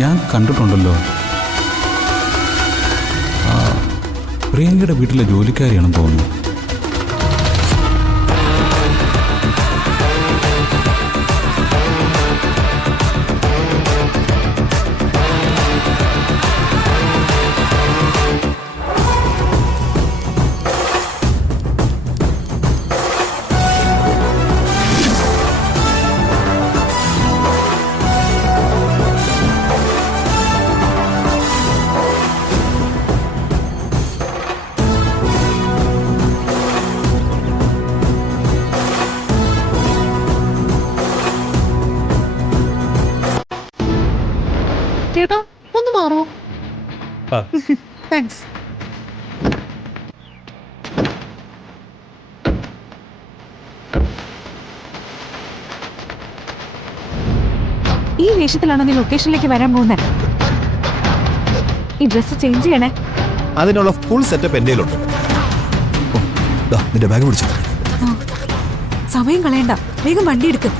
ഞാൻ കണ്ടിട്ടുണ്ടല്ലോ. പ്രിയങ്കയുടെ വീട്ടിലെ ജോലിക്കാരിയാണെന്ന് തോന്നുന്നു. ചേട്ടാ ഒന്ന് മാറോ? താങ്ക്സ്. ഈ വേഷത്തിലാണോ നീ ലൊക്കേഷനിലേക്ക് വരാൻ പോകുന്നത്? ഈ ഡ്രസ് ചേഞ്ച് ചെയ്യണേ. അതിനുള്ള ഫുൾ സെറ്റപ്പ് എൻ്റെ കയ്യിലുണ്ട്. നിന്റെ ബാഗ് പിടിച്ചു. സമയം കളയണ്ട, വേഗം വണ്ടി എടുക്കും.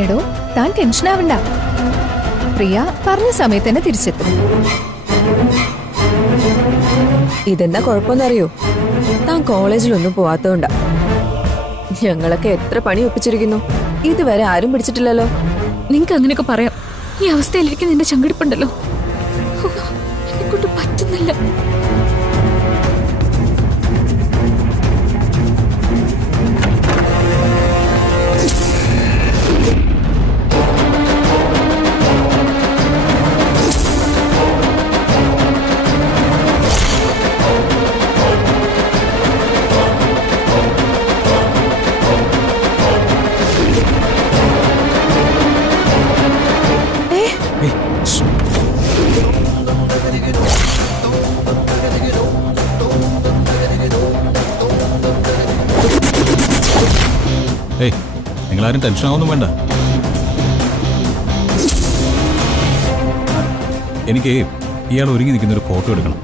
എടോ, താൻ ടെൻഷൻ ആവണ്ട. പ്രിയ പറഞ്ഞ സമയത്ത് തന്നെ തിരിച്ചെത്തും. ഇതെന്താ കുഴപ്പമെന്നറിയോ? താൻ കോളേജിലൊന്നും പോവാത്തോണ്ടാ. ഞങ്ങളൊക്കെ എത്ര പണി ഒപ്പിച്ചിരിക്കുന്നു, ഇതുവരെ ആരും പിടിച്ചിട്ടില്ലല്ലോ. നിങ്ങക്ക് അങ്ങനെയൊക്കെ പറയാം. ഈ അവസ്ഥയിലിരിക്കുന്ന നിന്റെ ചങ്കിടിപ്പുണ്ടല്ലോ, എന്നെക്കൊണ്ട് പറ്റുന്നില്ല. നിങ്ങളാരും ടെൻഷനാവൊന്നും വേണ്ട. എനിക്ക് ഇയാൾ ഒരുങ്ങി നിൽക്കുന്നൊരു ഫോട്ടോ എടുക്കണം.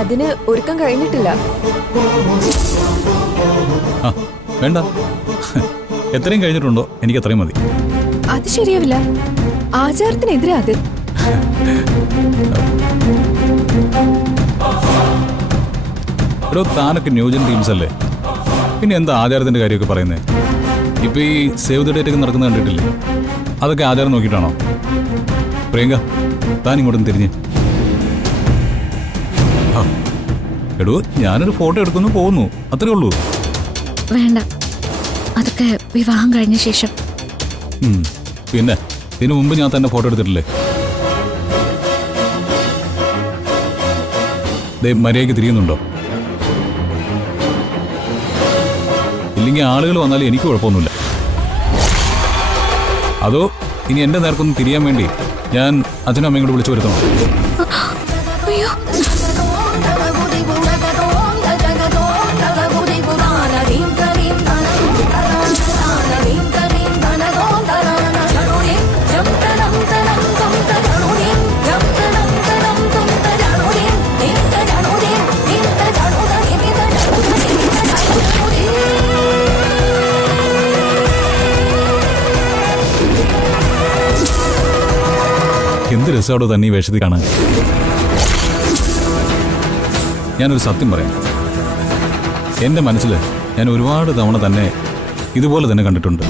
അതിന് ഒരുക്കം കഴിഞ്ഞിട്ടില്ല. വേണ്ട, എത്രയും കഴിഞ്ഞിട്ടുണ്ടോ എനിക്ക് അത്രയും മതി. അത് ശരിയാവില്ല, ആചാരത്തിനെതിരെ അത്. എടോ, താനൊക്കെ ന്യൂജൻ ടീംസ് അല്ലേ, പിന്നെ എന്താ ആചാരത്തിന്റെ കാര്യമൊക്കെ പറയുന്നത്? ഇപ്പൊ ഈ സേവ് ദ ഡേറ്റ് ഒക്കെ നടക്കുന്നത് കണ്ടിട്ടില്ലേ? അതൊക്കെ ആചാരം നോക്കിയിട്ടാണോ? പ്രിയങ്ക, താൻ ഇങ്ങോട്ടൊന്ന് തിരിഞ്ഞ്. എടോ, ഞാനൊരു ഫോട്ടോ എടുക്കുന്നു, പോകുന്നു, അത്രേ ഉള്ളൂ. വേണ്ട, അതൊക്കെ വിവാഹം കഴിഞ്ഞ ശേഷം. പിന്നെ ഇതിനു മുമ്പ് ഞാൻ തന്നെ ഫോട്ടോ എടുത്തിട്ടില്ലേ? മര്യാദയ്ക്ക് തിരിയുന്നുണ്ടോ? ഇല്ലെങ്കിൽ ആളുകൾ വന്നാലും എനിക്ക് കുഴപ്പമൊന്നുമില്ല. അതോ ഇനി എന്റെ നേർക്കൊന്ന് തിരിയാൻ വേണ്ടി ഞാൻ അച്ഛനും അമ്മയും കൂടെ വിളിച്ചു വരുത്തണം? എന്ത് രസമാണോ തന്നെ ഈ വേഷത്തിൽ കാണാൻ. ഞാനൊരു സത്യം പറയാം, എൻ്റെ മനസ്സിൽ ഞാൻ ഒരുപാട് തവണ തന്നെ ഇതുപോലെ തന്നെ കണ്ടിട്ടുണ്ട്.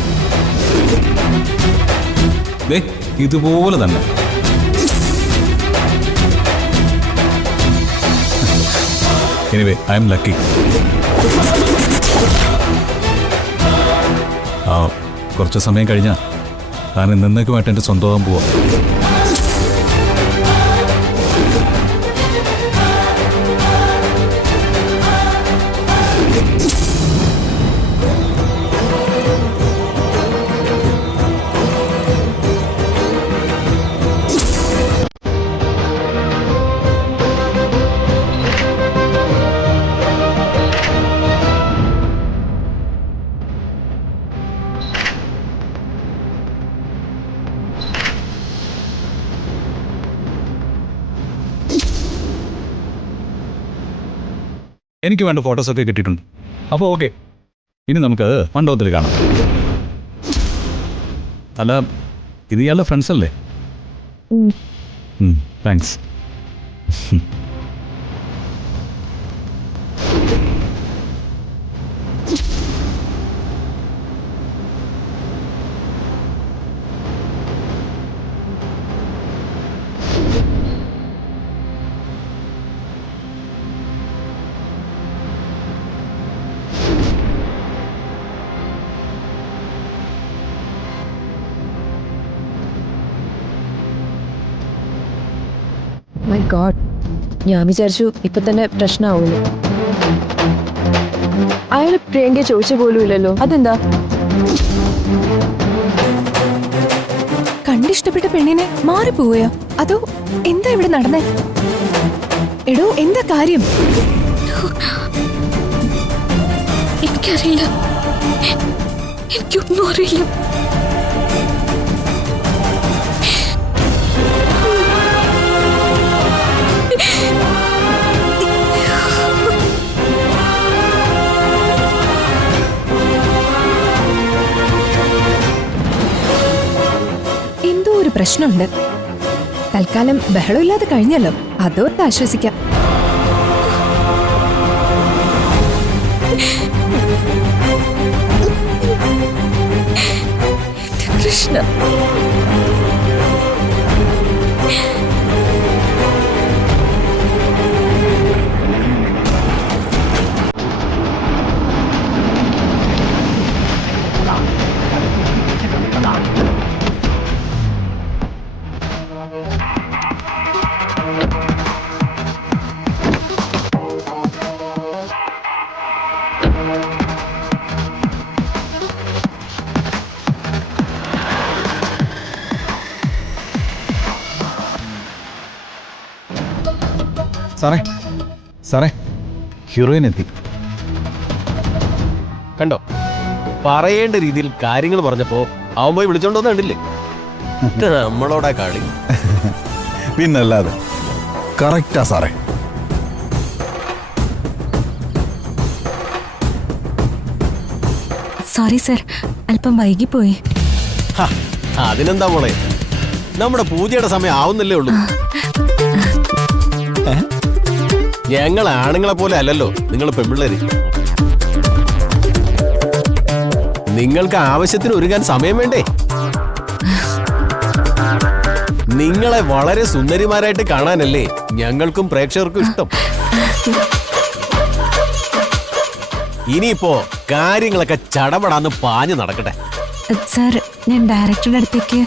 ദേ ഇതുപോലെ തന്നെ. Anyway I M lucky. കുറച്ച് സമയം കഴിഞ്ഞാൽ താൻ എന്നേക്കുമായിട്ട് എൻ്റെ സ്വന്തമാകാൻ പോവാം. എനിക്ക് വേണ്ട ഫോട്ടോസൊക്കെ കിട്ടിയിട്ടുണ്ട്. അപ്പോൾ ഓക്കെ, ഇനി നമുക്ക് മണ്ഡപത്തിൽ കാണാം. അല്ല, ഇത് ഇയാളുടെ ഫ്രണ്ട്സ് അല്ലേ? താങ്ക്സ്. മൈ ഗോഡ്, ഞാൻ വിചാരിച്ചു ഇപ്പൊ തന്നെ പ്രശ്നമാവുന്നു. അയാൾ പ്രിയങ്ക ചോദിച്ച പോലും ഇല്ലല്ലോ, അതെന്താ? കണ്ടിഷ്ടപ്പെട്ട പെണ്ണിനെ മാറിപ്പോവുകയോ അതോ എന്താ ഇവിടെ നടന്നേ? എടോ, എന്താ കാര്യം? എനിക്കറിയില്ല, എനിക്കൊന്നും അറിയില്ല. എന്തോ ഒരു പ്രശ്നമുണ്ട്. തൽക്കാലം ബഹളമില്ലാതെ കഴിഞ്ഞല്ലോ, അതോർത്ത് ആശ്വസിക്കാം. കൃഷ്ണ, സാറേ സാറേ, ഹീറോയിൻ എത്തി. കണ്ടോ, പറയേണ്ട രീതിയിൽ കാര്യങ്ങൾ പറഞ്ഞപ്പോ അവൻ പോയി വിളിച്ചോണ്ടോന്ന് കണ്ടില്ലേ? നമ്മളോടാ കളി. പിന്നല്ലാതെ കറക്റ്റാ സാറേ. സോറി സർ, അല്പം വൈകിപ്പോയി. അതിനെന്താ മോളെ, നമ്മുടെ പൂജയുടെ സമയം ആവുന്നില്ലേ ഉള്ളൂ. ഞങ്ങൾ ആണുങ്ങളെ പോലെ അല്ലല്ലോ നിങ്ങൾ പെൺപിള്ളേര്. നിങ്ങൾക്ക് ആവശ്യത്തിന് ഒരുങ്ങാൻ സമയം വേണ്ടേ? നിങ്ങളെ വളരെ സുന്ദരിമാരായിട്ട് കാണാനല്ലേ ഞങ്ങൾക്കും പ്രേക്ഷകർക്കും ഇഷ്ടം. ഇനിയിപ്പോ കാര്യങ്ങളൊക്കെ ചടപടാന്ന് പാഞ്ഞു നടക്കട്ടെ. സർ, ഞാൻ ഡയറക്ടറുടെ അടുത്തേക്ക്.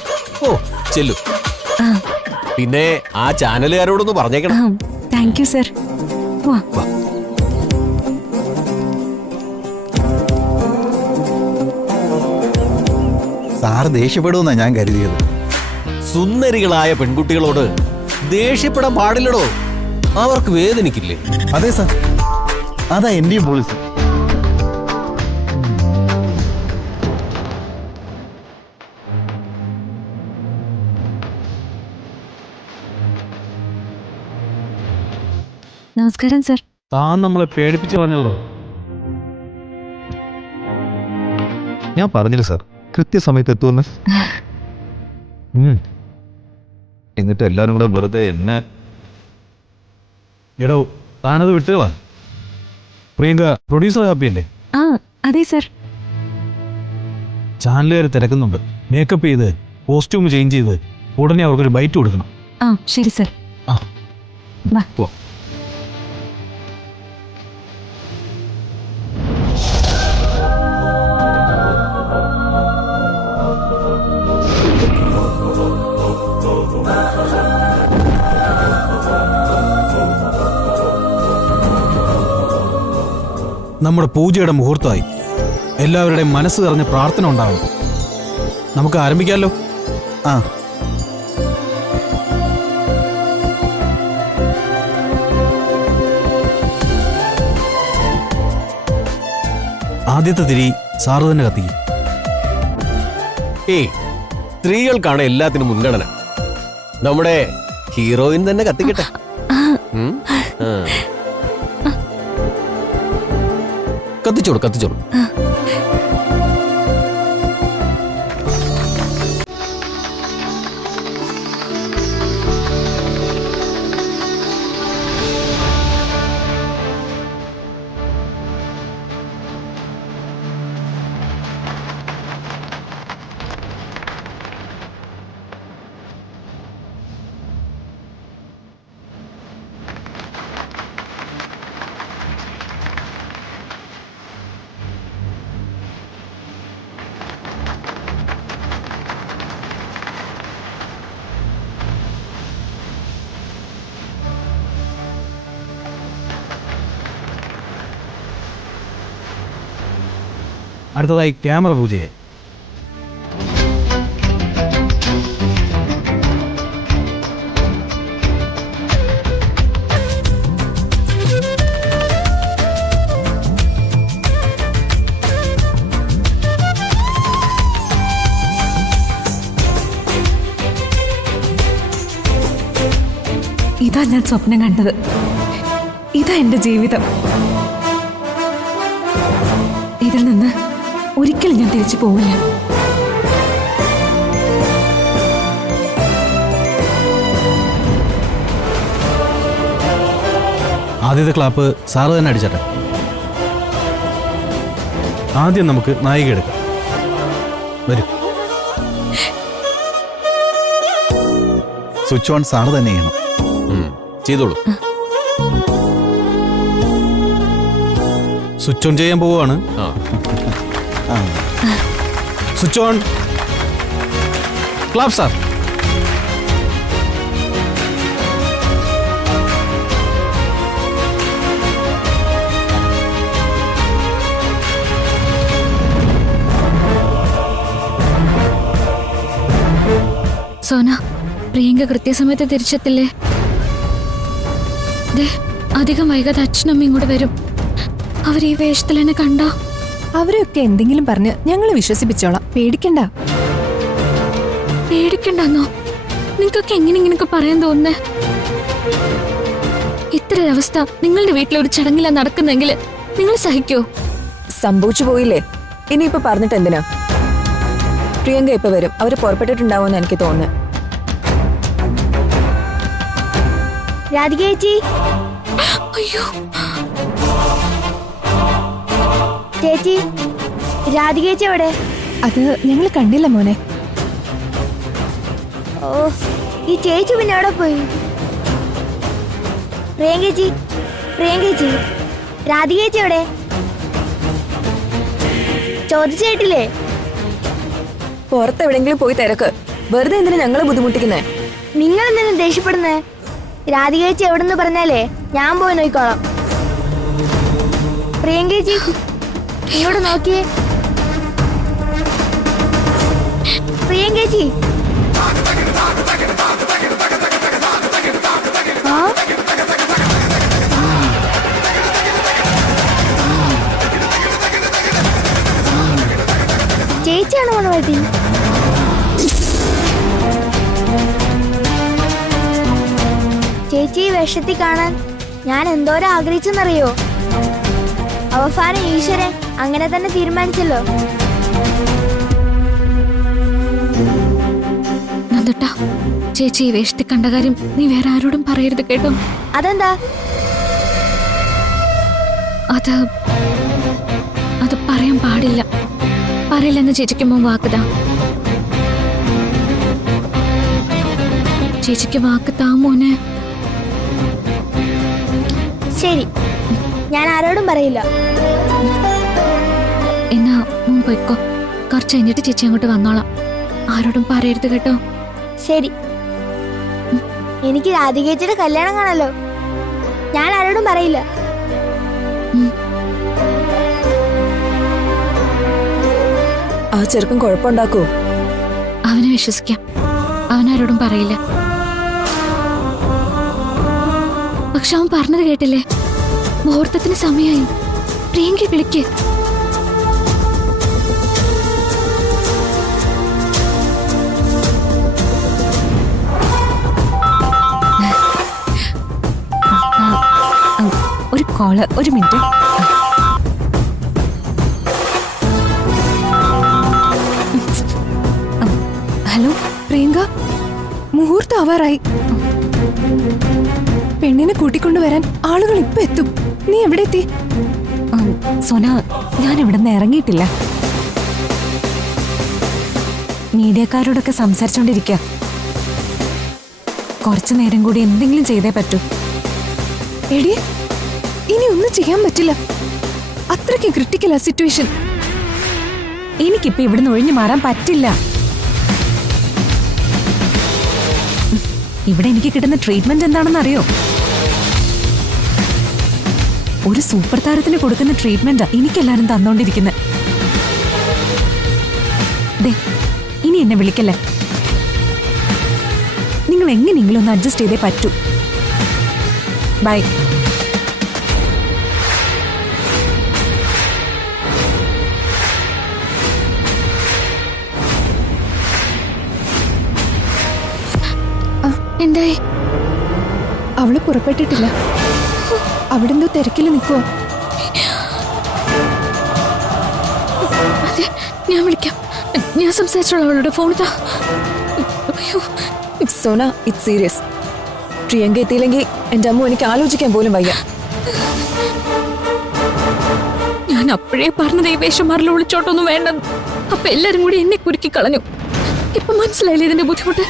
ഓ, ചെല്ലു. പിന്നെ ആ ചാനലുകാരോടൊന്ന് പറഞ്ഞേക്കണം. Thank you sir. വാ. സാറ് ദേഷ്യപ്പെടുമെന്നാ ഞാൻ കരുതിയത്. സുന്ദരികളായ പെൺകുട്ടികളോട് ദേഷ്യപ്പെടാൻ പാടില്ലടോ, അവർക്ക് വേദനിക്കില്ലേ? അതെ സാർ, അതാ എന്റെയും പോളിസി. നമസ്കാരം സർ. താൻ നമ്മളെ പേടിപ്പിച്ച് പറഞ്ഞല്ലോ. ഞാൻ പറഞ്ഞില്ല സാർ, കൃത്യസമയത്ത് എത്തുമെന്ന്. എന്നിട്ട് എല്ലാവരും കൂടെ വെറുതെ എന്നെ. എടോ, താനത് വിട്ടുകളാ. പ്രിയങ്ക പ്രൊഡ്യൂസർ ഹാപ്പിയല്ലേ? ആ അതെ സർ. ചാനലുകാർ തിരക്കുന്നുണ്ട്. മേക്കപ്പ് ചെയ്ത് കോസ്റ്റ്യൂം ചേഞ്ച് ചെയ്ത് ഉടനെ അവർക്കൊരു ബൈറ്റ് കൊടുക്കണം. ആ ശരി സർ. ആ. വാ. പോ. നമ്മുടെ പൂജയുടെ മുഹൂർത്തമായി. എല്ലാവരുടെയും മനസ്സ് നിറഞ്ഞ പ്രാർത്ഥന ഉണ്ടാവണം. നമുക്ക് ആരംഭിക്കാമല്ലോ. ആ ആദ്യത്തെ തിരി സാറ് തന്നെ കത്തിക്കും. ഏയ്, സ്ത്രീകൾക്കാണ് എല്ലാത്തിനും മുൻഗണന. നമ്മുടെ ഹീറോയിൻ തന്നെ കത്തിക്കട്ടെ. ഉം? ആ. കത്തിച്ചോളൂ കത്തിച്ചോളൂ. അടുത്തതായി ക്യാമറ പൂജയെ. ഇതാ ഞാൻ സ്വപ്നം കണ്ടത്. ഇതാ എന്റെ ജീവിതം. ഇതിൽ നിന്ന് ഒരിക്കലും ഞാൻ തിരിച്ചു പോവില്ല. ആദ്യത്തെ ക്ലാപ്പ് സാറ് തന്നെ അടിച്ചട്ടെ. ആദ്യം നമുക്ക് നായിക എടുക്കാം. വരും. സ്വിച്ച് ഓൺ സാറ് തന്നെ ചെയ്യണം. ചെയ്തോളൂ. സ്വിച്ച് ഓൺ ചെയ്യാൻ പോവുകയാണ്. ആ. Switch on. Clap sir. Sona, Priyanka കൃത്യസമയത്ത് തിരിച്ചെത്തില്ലേ? അധികം വൈകാതെ അച്ഛനമ്മയും കൂടെ വരും. അവർ ഈ വേഷത്തിൽ എന്നെ കണ്ടോ? അവരെയൊക്കെ എന്തെങ്കിലും പറഞ്ഞ് ഞങ്ങൾ വിശ്വസിപ്പിച്ചോളാം. പേടിക്കണ്ട. പേടിക്കണ്ടെന്നോ? നിങ്ങൾക്കൊക്കെ എങ്ങനെ ഇങ്ങനെയൊക്കെ പറയാൻ തോന്നുന്നേ? ഇത്രയൊരവസ്ഥ നിങ്ങളുടെ വീട്ടിലൊരു ചടങ്ങിലാ നടക്കുന്നെങ്കിൽ നിങ്ങൾ സഹിക്കോ? സംഭവിച്ചു പോയില്ലേ, ഇനിയിപ്പോ പറഞ്ഞിട്ട് എന്തിനാ? പ്രിയങ്ക ഇപ്പൊ വരും. അവര് പുറപ്പെട്ടിട്ടുണ്ടാവുമെന്ന് എനിക്ക് തോന്നുന്നു. രാധിക ചേച്ചി. അയ്യോ ചേച്ചി, രാധിക ചേച്ചി എവിടെ? അത് ഞങ്ങൾ കണ്ടില്ല മോനെ. ഓ, ഈ ചേച്ചി പിന്നെ എവിടെ പോയി? പ്രിയങ്ക ചേച്ചി, പ്രിയങ്ക ചേച്ചി, രാധിക ചേച്ചി എവിടെ? ചോദിച്ചേട്ടില്ലേ? പുറത്തെവിടെങ്കിലും പോയി തിരക്ക്. വെറുതെ എന്തിനാ ഞങ്ങളെ ബുദ്ധിമുട്ടിക്കുന്നേ? നിങ്ങൾ എന്തിനാ ദേഷ്യപ്പെടുന്നേ? രാധിക ചേച്ചി എവിടെന്ന് പറഞ്ഞാലേ ഞാൻ പോയി നോക്കിക്കോളാം. പ്രിയങ്ക ചേച്ചി ഇങ്ങോട്ട് നോക്കിയേ. പ്രിയങ്ക ചേച്ചി. ആ, ചേച്ചിയാണോ വന്ന വഴി? ചേച്ചി വേഷത്തിൽ കാണാൻ ഞാൻ എന്തോരം ആഗ്രഹിച്ചെന്നറിയോ? അവസാനം ഈശ്വരൻ അങ്ങനെ തന്നെ തീരുമാനിച്ചല്ലോ. നന്ദുട്ടാ, ചേച്ചി ഈ വേഷത്തിൽ കണ്ട കാര്യം നീ വേറെ ആരോടും പറയരുത് കേട്ടോ. അതെന്താ? അത് പറയാൻ പാടില്ല. പറയില്ലെന്ന് ചേച്ചിക്ക് മോൻ വാക്കുതാ. ചേച്ചിക്ക് വാക്ക് താ മോനെ. ശരി, ഞാൻ ആരോടും പറയില്ല. എന്നാ മോൻ പോയിക്കോ. കുറച്ച് കഴിഞ്ഞിട്ട് ചേച്ചി അങ്ങോട്ട് വന്നോളാം. ആരോടും പറയരുത് കേട്ടോ. ശരി, എനിക്ക് രാധികേച്ചിയുടെ കല്യാണം കാണല്ലോ. ഞാൻ ആരോടും പറയില്ല. ആ ചെറുക്കൻ കുഴപ്പമുണ്ടാക്കുവോ? അവനെ വിശ്വസിക്കാം. അവനാരോടും പറയില്ല. പക്ഷെ അവൻ പറഞ്ഞത് കേട്ടില്ലേ? മുഹൂർത്തത്തിന് സമയമായി. പ്രിയങ്കി വിളിക്ക്. ഒരു കോള്, ഒരു മിനിറ്റ്. ഹലോ പ്രിയങ്ക, മുഹൂർത്തം ആവാറായി. പെണ്ണിനെ കൂട്ടിക്കൊണ്ടുവരാൻ ആളുകൾ ഇപ്പൊ എത്തും. നീ എവിടെ എത്തി? സോന, ഞാൻ ഇവിടെ നിന്ന് ഇറങ്ങിയിട്ടില്ല. മീഡിയക്കാരോടൊക്കെ സംസാരിച്ചോണ്ടിരിക്കുക. കുറച്ചു നേരം കൂടി എന്തെങ്കിലും ചെയ്തേ പറ്റൂ. എടി, ഇനി ഒന്നും ചെയ്യാൻ പറ്റില്ല. അത്രയ്ക്ക് ക്രിട്ടിക്കലാ സിറ്റുവേഷൻ. എനിക്കിപ്പോ ഇവിടുന്ന് ഒഴിഞ്ഞു മാറാൻ പറ്റില്ല. ഇവിടെ എനിക്ക് കിട്ടുന്ന ട്രീറ്റ്മെന്റ് എന്താണെന്ന് അറിയോ? ഒരു സൂപ്പർ താരത്തിന് കൊടുക്കുന്ന ട്രീറ്റ്മെന്റാ എനിക്കെല്ലാരും തന്നോണ്ടിരിക്കുന്നത്. ഇനി എന്നെ വിളിക്കല്ലേ. നിങ്ങൾ എങ്ങനെയെങ്കിലും ഒന്ന് അഡ്ജസ്റ്റ് ചെയ്തേ പറ്റൂ. ബൈ. എന്തായി? അവള് പുറപ്പെട്ടിട്ടില്ല. അവിടെന്തോ തിരക്കിൽ നിൽക്കുവോ? അതെ, ഞാൻ വിളിക്കാം. ഞാൻ സംസാരിച്ചോളാം. അവളുടെ ഫോൺ താ. അയ്യോ, സോന, ഇറ്റ്സ് സീരിയസ്. പ്രിയങ്ക എത്തിയില്ലെങ്കിൽ എന്റെ അമ്മ എനിക്ക് ആലോചിക്കാൻ പോലും വയ്യ. ഞാൻ അപ്പോഴേ പറഞ്ഞത് ഈ വേഷന്മാരിൽ ഒളിച്ചോട്ടൊന്നും വേണ്ടെന്ന്. അപ്പൊ എല്ലാരും കൂടി എന്നെ കുരുക്കി കളഞ്ഞു. ഇപ്പൊ മനസ്സിലായില്ലേ ഇതിന്റെ ബുദ്ധിമുട്ട്?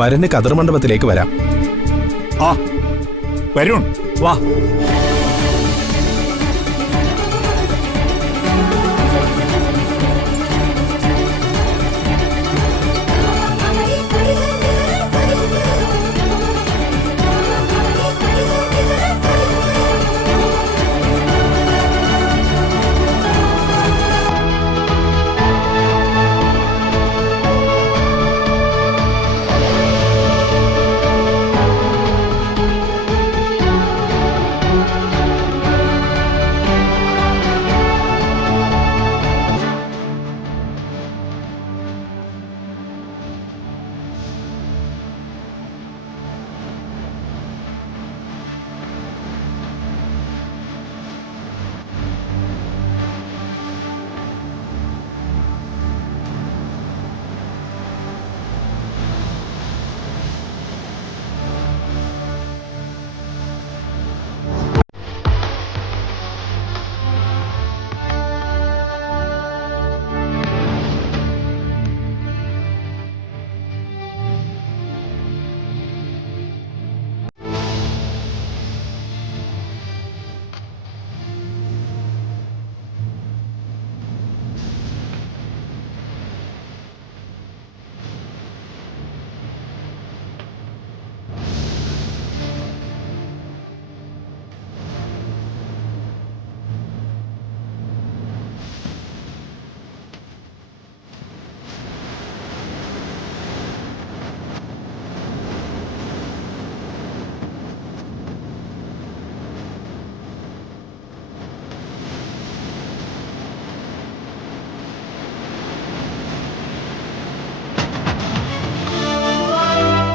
വരന് കതിർ മണ്ഡപത്തിലേക്ക് വരാം. ആ വരുൺ വാ.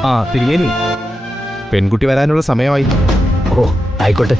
ആ തിരികേനി പെൺകുട്ടി വരാനുള്ള സമയമായി. ഓ ആയിക്കോട്ടെ.